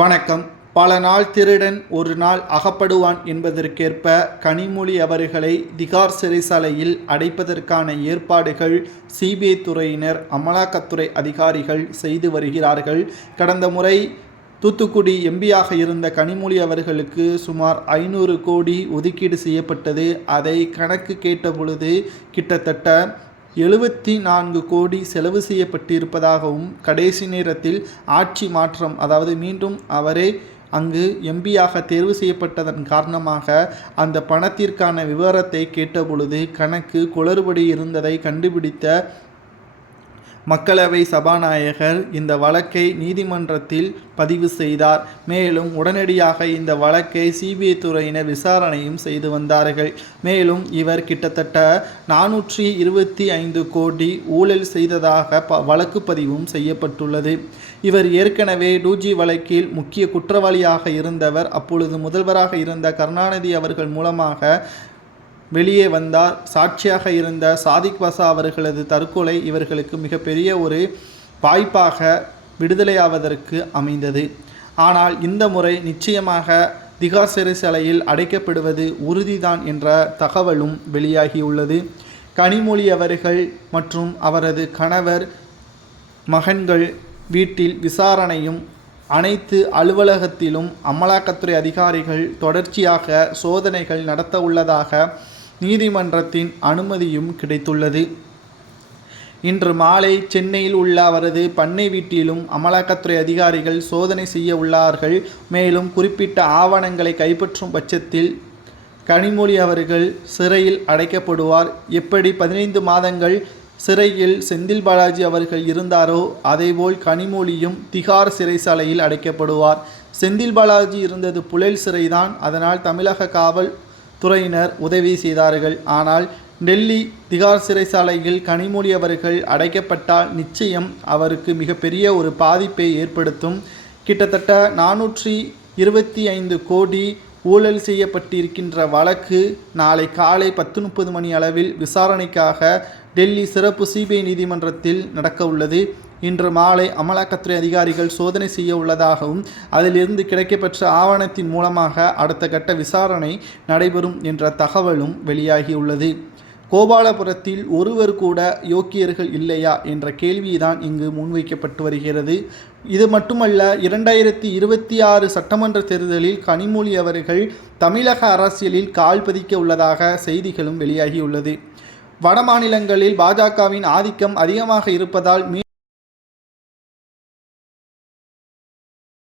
வணக்கம். பல நாள் திருடன் ஒரு நாள் அகப்படுவான் என்பதற்கேற்ப கனிமொழி அவர்களை திகார் சிறைச்சாலையில் அடைப்பதற்கான ஏற்பாடுகள் சிபிஐ துறையினர், அமலாக்கத்துறை அதிகாரிகள் செய்து வருகிறார்கள். கடந்த முறை தூத்துக்குடி எம்பியாக இருந்த கனிமொழி அவர்களுக்கு சுமார் 500 கோடி ஒதுக்கீடு செய்யப்பட்டது. அதை கணக்கு கேட்ட பொழுது கிட்டத்தட்ட 74 கோடி செலவு செய்யப்பட்டிருப்பதாகவும், கடைசி நேரத்தில் ஆட்சி மாற்றம், அதாவது மீண்டும் அவரே அங்கு எம்பியாக தேர்வு செய்யப்பட்டதன் காரணமாக அந்த பணத்திற்கான விவரத்தை கேட்டபொழுது கணக்கு குளறுபடி இருந்ததை கண்டுபிடித்த மக்களவை சபாநாயகர் இந்த வழக்கை நீதிமன்றத்தில் பதிவு செய்தார். மேலும் உடனடியாக இந்த வழக்கை சிபிஐ துறையினர் விசாரணையும் செய்து வந்தார்கள். மேலும் இவர் கிட்டத்தட்ட 425 கோடி ஊழல் செய்ததாக வழக்கு பதிவும் செய்யப்பட்டுள்ளது. இவர் ஏற்கனவே 2G வழக்கில் முக்கிய குற்றவாளியாக இருந்தவர். அப்பொழுது முதல்வராக இருந்த கருணாநிதி அவர்கள் மூலமாக வெளியே வந்தார். சாட்சியாக இருந்த சாதிக் பாஷா அவர்களது தற்கொலை இவர்களுக்கு மிகப்பெரிய ஒரு வாய்ப்பாக விடுதலையாவதற்கு அமைந்தது. ஆனால் இந்த முறை நிச்சயமாக திகார் சிறைச்சாலையில் அடைக்கப்படுவது உறுதிதான் என்ற தகவலும் வெளியாகியுள்ளது. கனிமொழி அவர்கள் மற்றும் அவரது கணவர், மகன்கள் வீட்டில் விசாரணையும், அனைத்து அலுவலகத்திலும் அமலாக்கத்துறை அதிகாரிகள் தொடர்ச்சியாக சோதனைகள் நடத்த உள்ளதாக நீதிமன்றத்தின் அனுமதியும் கிடைத்துள்ளது. இன்று மாலை சென்னையில் உள்ள அவரது பண்ணை வீட்டிலும் அமலாக்கத்துறை அதிகாரிகள் சோதனை செய்ய உள்ளார்கள். மேலும் குறிப்பிட்ட ஆவணங்களை கைப்பற்றும் பட்சத்தில் கனிமொழி அவர்கள் சிறையில் அடைக்கப்படுவார். எப்படி 15 மாதங்கள் சிறையில் செந்தில் பாலாஜி அவர்கள் இருந்தாரோ அதேபோல் கனிமொழியும் திகார் சிறைச்சாலையில் அடைக்கப்படுவார். செந்தில் பாலாஜி இருந்தது புழல் சிறைதான். அதனால் தமிழக காவல் துறையினர் உதவி செய்தார்கள். ஆனால் டெல்லி திகார் சிறைச்சாலையில் கனிமொழி அவர்கள் அடைக்கப்பட்டால் நிச்சயம் அவருக்கு மிகப்பெரிய ஒரு பாதிப்பை ஏற்படுத்தும். கிட்டத்தட்ட 425 கோடி ஊழல் செய்யப்பட்டிருக்கின்ற வழக்கு நாளை காலை 10:30 மணி அளவில் விசாரணைக்காக டெல்லி சிறப்பு சிபிஐ நீதிமன்றத்தில் நடக்க உள்ளது. இன்று மாலை அமலாக்கத்துறை அதிகாரிகள் சோதனை செய்ய உள்ளதாகவும், அதிலிருந்து கிடைக்கப்பெற்ற ஆவணத்தின் மூலமாக அடுத்த கட்ட விசாரணை நடைபெறும் என்ற தகவலும் வெளியாகியுள்ளது. கோபாலபுரத்தில் ஒருவர் கூட யோக்கியர்கள் இல்லையா என்ற கேள்விதான் இங்கு முன்வைக்கப்பட்டு வருகிறது. இது மட்டுமல்ல, 2026 சட்டமன்ற தேர்தலில் கனிமொழி அவர்கள் தமிழக அரசியலில் கால் பதிக்க உள்ளதாக செய்திகளும் வெளியாகியுள்ளது. வட மாநிலங்களில் பாஜகவின் ஆதிக்கம் அதிகமாக இருப்பதால்